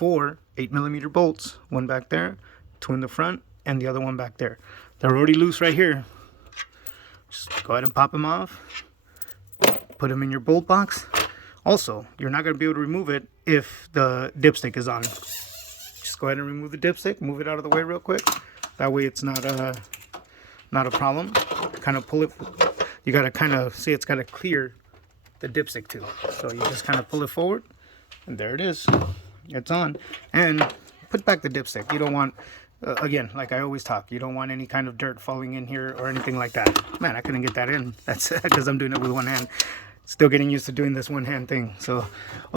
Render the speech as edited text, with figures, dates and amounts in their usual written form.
4 8mm bolts, one back there, two in the front, and the other one back there. They're already loose right here. Just go ahead and pop them off, put them in your bolt box. Also, you're not going to be able to remove it if the dipstick is on. Just go ahead and remove the dipstick, move it out of the way real quick. That way it's not a problem. Kind of pull it. You got to kind of see it's got to clear the dipstick too. So you just kind of pull it forward, and there it is. It's on. And put back the dipstick. You don't want, again, like I always talk, you don't want any kind of dirt falling in here or anything like that. Man, I couldn't get that in. That's because I'm doing it with one hand. Still getting used to doing this one hand thing. So